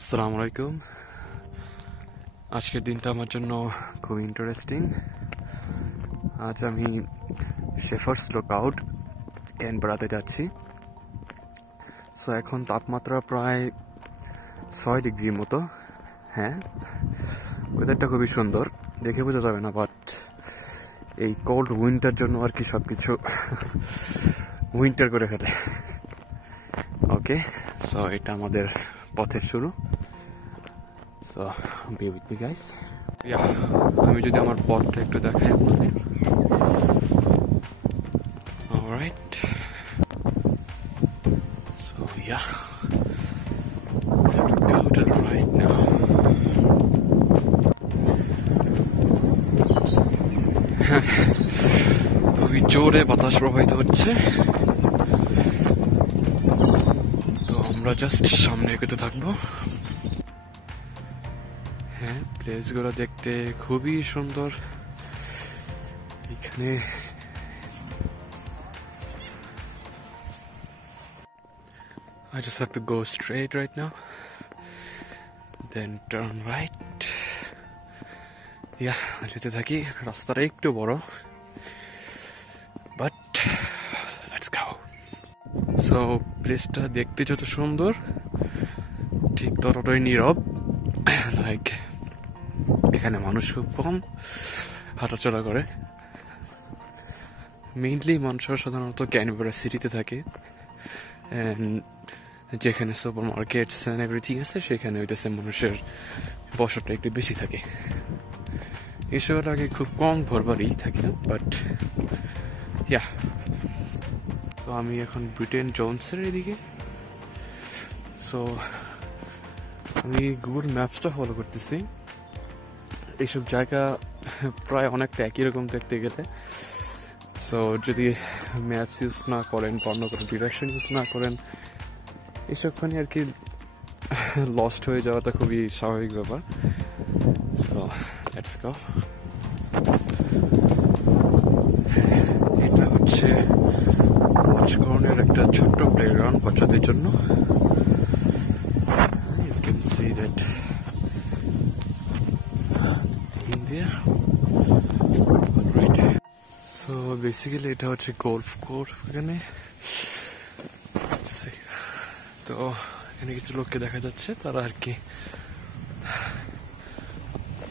আসসালামু আলাইকুম। আজকের দিনটা আমার জন্য খুব ইন্টারেস্টিং। আজ আমি শেফার্স লুকআউট ক্যানবেরাতে যাচ্ছি। সো এখন তাপমাত্রা প্রায় 6 ডিগ্রির মতো। হ্যাঁ, ওয়েদারটা খুবই সুন্দর, দেখে বোঝা যাবে না, বাট এই কোল্ড উইন্টার জন্য আর কি সব কিছু উইন্টার করে ফেলে। ওকে, সো এটা আমাদের পথের শুরু। So, be with me guys. Yeah, আমি যদি আমার পথটা একটু দেখাই আপনাদের। Alright. So yeah, let's go to the right now. খুবই জোরে বাতাস প্রবাহিত হচ্ছে, তো আমরা জাস্ট সামনে এগোতে থাকবো। হ্যাঁ, প্লেসগুলো দেখতে খুবই সুন্দর। এখানে I just have to go straight right now, then turn right. Yeah, যেতে থাকি। রাস্তাটা একটু বড়, but let's go. So প্লেসটা দেখতে যত সুন্দর, ঠিক ততটাই নীরব। লাইক এখানে মানুষ খুব কম হাঁটাচলা করে। মেইনলি মানুষরা সাধারণত ক্যানবেরা সিটিতে থাকে, যেখানে সুপার মার্কেটস এন্ড এভরিথিং আছে, সেখানে হইতেছে মানুষের বসতটা একটু বেশি থাকে। এসবের আগে খুব কম ঘরবাড়ি থাকে না, বাট ইয়া। তো আমি এখন ব্রিটেন জোনসের এদিকে। সো আমি গুগল ম্যাপসটা ফলো করতেছি। এইসব জায়গা প্রায় অনেকটা একই রকম দেখতে গেলে। সো যদি ম্যাপস ইউজ না করেন, অন্য কোনো ডিরেকশন ইউজ না করেন, এইসবখানে আর কি লস্ট হয়ে যাওয়াটা খুবই স্বাভাবিক ব্যাপার। So let's go. এটা হচ্ছে রাজকর্ণের একটা ছোট্ট প্লেগ্রাউন্ড বাচ্চাদের জন্য। You can see that in there. Right. So basically এটা হচ্ছে গোল্ফ কোর্স। এখানে তো এখানে কিছু লোককে দেখা যাচ্ছে, তারা আর কি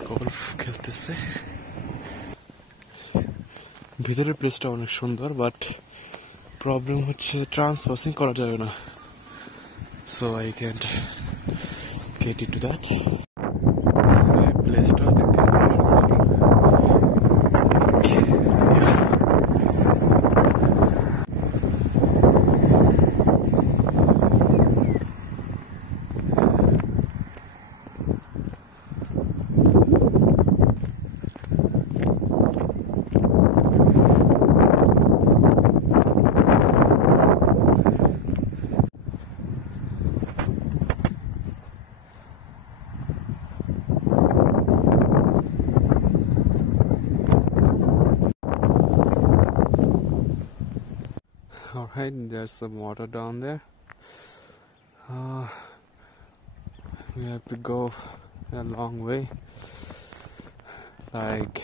গোল্ফ খেলতেছে। ভিতরের প্লেসটা অনেক সুন্দর, বাট প্রবলেম হচ্ছে ট্রান্সপাসিং করা যাবে না। So I can't get into that. প্লেসটা দেখতে খুব সুন্দর। Alright, there's some water down there. We have to go a long way, like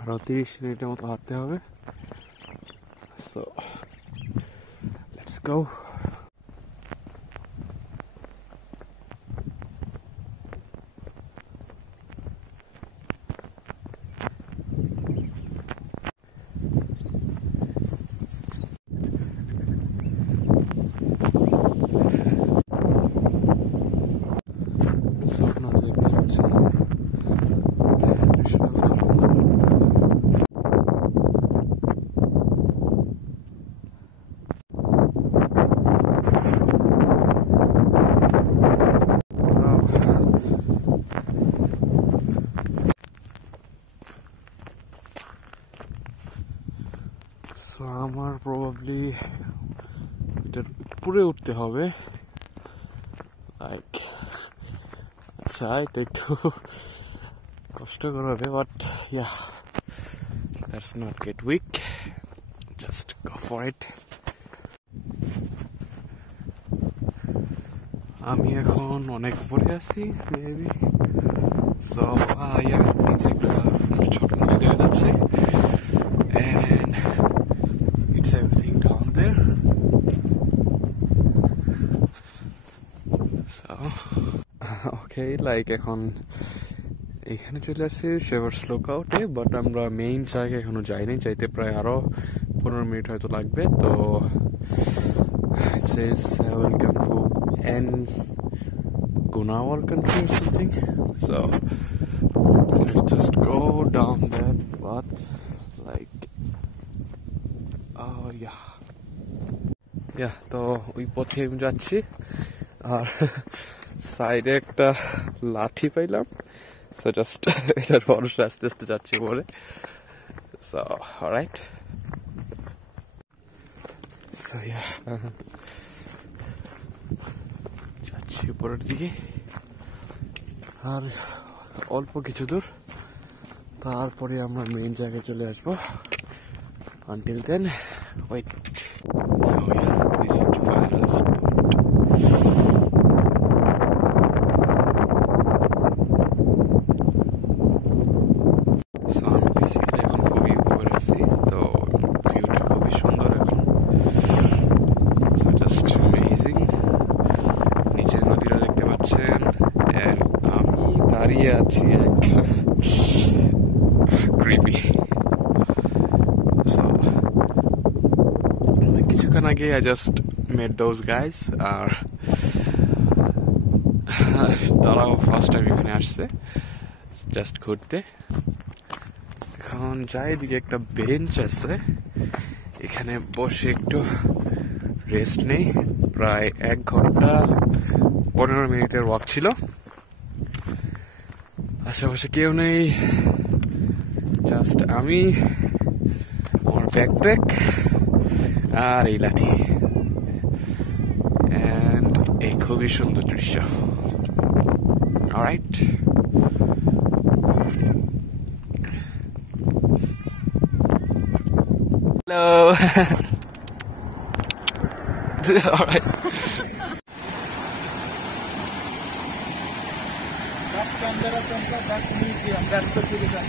আরো 30 মিনিটের মতো হাঁটতে হবে। So let's go. আমার প্রবাবলি এটার উপরে উঠতে হবে। লাইক আচ্ছা, এটা একটু কষ্টকর হবে, but yeah, let's not get weak, just go for it. আমি এখন অনেক উপরে আছি মেবি। সো ইয়া, নিচে একটা ছোট নদী দেখা যাচ্ছে and it's everything down there. So okay, like এখন এখানে চলে আসছি শেভার্স লুকআউটে, বাট আমরা মেইন জায়গায় এখনো যাইনি, যাইতে প্রায় আরো 15 মিনিট হয়তো লাগবে। তো it says welcome to Gunawar country or something. So let's just go down that path, like yeah, তো ওই পথে আমি যাচ্ছি। আর সাইডে একটা লাঠি পাইলাম, সো জাস্ট এটার ভরসা আস্তে আস্তে যাচ্ছি উপরে। সো অলরাইট, সো ইয়া, যাচ্ছি উপরের দিকে আর অল্প কিছু দূর, তারপরে আমরা মেইন জায়গায় চলে আসবো। Until then, wait. So yeah, this is the final spot. So I'm basically এখন খুবই উপরে আছি, তো ভিউটা খুবই সুন্দর এখন। So just amazing. নিচে নদীটা দেখতে পাচ্ছেন, and আমি দাঁড়িয়ে আছি একটা creepy. So কিছুক্ষণ আগে I just met those guys, আর তারাও ফার্স্ট টাইম এখানে আসছে জাস্ট ঘুরতে। এখন যাই, এদিকে একটা বেঞ্চ আছে, এখানে বসে একটু রেস্ট নেই। প্রায় 1 ঘন্টা 15 মিনিটের ওয়াক ছিল। আশেপাশে কেউ নেই, জাস্ট আমি, আমার ব্যাকপ্যাক আর এই লাঠি, এন্ড এই খুবই সুন্দর দৃশ্য। Alright, hello. Alright. That's Canberra Central, that's museum, that's the citizen.